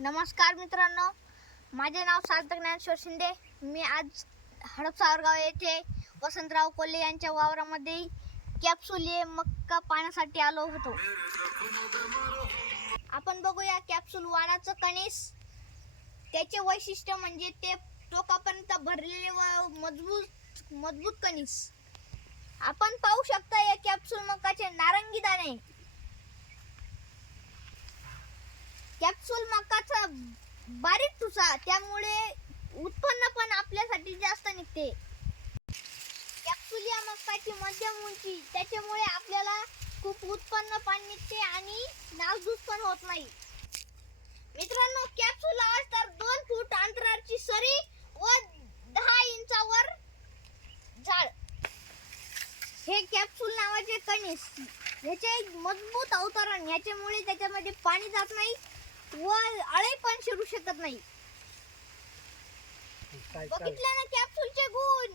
नमस्कार मित्रांनो, माझे नाव सार्थक ज्ञानेश्वर शिंदे. मी आज हडपसावरगाव येथे वसंतराव कोल्हे यांच्या वावरामध्ये कॅप्सूल हे मक्का पाण्यासाठी आलो होतो. आपण बघूया कॅप्सूल वाणाचं कणीस. त्याचे वैशिष्ट्य म्हणजे ते टोकापर्यंत भरलेले व मजबूत कणीस. आपण पाहू शकता या कॅप्सूल मक्काचे नारंगी दाणे. कॅप्सूल मक्काचा बारीक ठुसा, त्यामुळे उत्पन्न पण आपल्यासाठी जास्त निघते. कॅप्सूल या मक्काची मध्यम उंची, त्याच्यामुळे आपल्याला खूप उत्पन्न पण निघते आणि नासधूस पण होत नाही. मित्रांनो, कॅप्सूल लावायचं तर 2 फूट अंतराची सरी व 10 इंचावर झाड. हे कॅप्सूल नावाचे कणीस, याचे एक मजबूत अवतरण, याच्यामुळे त्याच्यामध्ये पाणी जात नाही व आळे पण शिरू शकत नाही. बघितलं ना कॅप्सूलचे गुण.